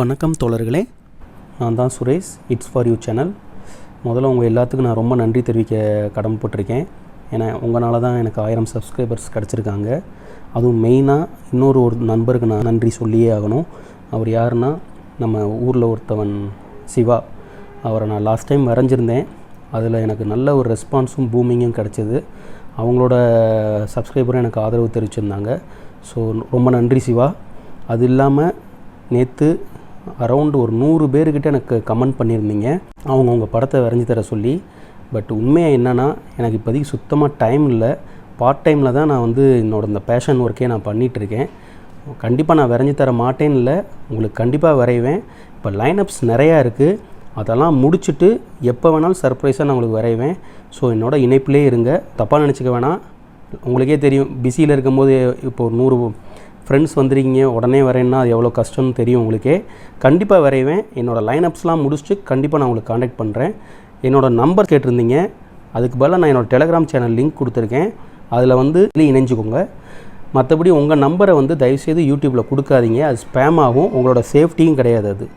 வணக்கம் தோழர்களே, நான் தான் Suresh. It's for you channel. முதல்ல உங்கள் எல்லாத்துக்கும் நான் ரொம்ப நன்றி தெரிவிக்க கடமைப்பட்டிருக்கேன். ஏன்னா உங்களால் தான் எனக்கு 1000 சப்ஸ்கிரைபர்ஸ் கிடச்சிருக்காங்க. அதுவும் மெயினாக இன்னொரு நண்பருக்கு நான் நன்றி சொல்லியே ஆகணும். அவர் யாருன்னா நம்ம ஊரில் ஒருத்தவன் சிவா. அவரை நான் லாஸ்ட் டைம் வரைஞ்சிருந்தேன். அதில் எனக்கு நல்ல ஒரு ரெஸ்பான்ஸும் பூமிங்கும் கிடச்சிது. அவங்களோட சப்ஸ்கிரைபரும் எனக்கு ஆதரவு தெரிவிச்சிருந்தாங்க. ஸோ ரொம்ப நன்றி சிவா. அது இல்லாமல் நேற்று அரவுண்டு ஒரு 100 பேர்கிட்ட எனக்கு கமெண்ட் பண்ணியிருந்தீங்க அவங்க படத்தை வரைஞ்சி தர சொல்லி. பட் உண்மையாக என்னென்னா, எனக்கு இப்போதைக்கு சுத்தமாக டைம் இல்லை. பார்ட் டைமில் தான் நான் இந்த பேஷன் ஒர்க்கே நான் பண்ணிகிட்ருக்கேன். கண்டிப்பாக நான் வரைஞ்சி தர மாட்டேன்னு இல்லை, உங்களுக்கு கண்டிப்பாக வரைவேன். இப்போ லைனப்ஸ் நிறையா இருக்குது. அதெல்லாம் முடிச்சுட்டு எப்போ வேணாலும் சர்ப்ரைஸாக நான் உங்களுக்கு வரைவேன். ஸோ என்னோட இணைப்பிலே இருங்க, தப்பாக நினச்சிக்க வேணாம். உங்களுக்கே தெரியும், பிஸியில் இருக்கும்போது இப்போ 100 ஃப்ரெண்ட்ஸ் வந்துருக்கீங்க, உடனே வரேன்னா அது எவ்வளோ கஷ்டம்னு தெரியும் உங்களுக்கே. கண்டிப்பாக வரைவேன். என்னோடய லைனப்ஸ்லாம் முடிச்சுட்டு கண்டிப்பாக நான் உங்களுக்கு காண்டாக்ட் பண்ணுறேன். என்னோடய நம்பர் கேட்டிருந்தீங்க, அதுக்கு பதிலாக நான் என்னோடய டெலகிராம் சேனல் லிங்க் கொடுத்துருக்கேன். அதில் இணைஞ்சிக்கோங்க. மற்றபடி உங்கள் நம்பரை தயவுசெய்து யூடியூப்பில் கொடுக்காதீங்க, அது ஸ்பேம் ஆகும். உங்களோட சேஃப்டியும் கிடையாது அது.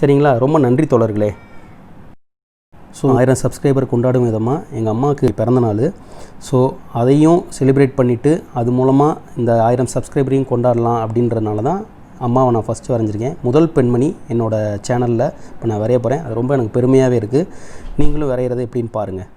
சரிங்களா? ரொம்ப நன்றி தோழர்களே. ஸோ 1000 சப்ஸ்கிரைபர் கொண்டாடும் விதமாக எங்கள் அம்மாவுக்கு பிறந்தநாள். ஸோ அதையும் செலிப்ரேட் பண்ணிவிட்டு அது மூலமாக இந்த 1000 சப்ஸ்கிரைபரையும் கொண்டாடலாம் அப்படின்றதுனால தான் அம்மாவை நான் ஃபஸ்ட்டு வரைஞ்சிருக்கேன். முதல் பெண்மணி என்னோடய சேனலில் இப்போ நான் வரைய போகிறேன். அது ரொம்ப எனக்கு பெருமையாகவே இருக்குது. நீங்களும் வரைகிறது எப்படின்னு பாருங்கள்.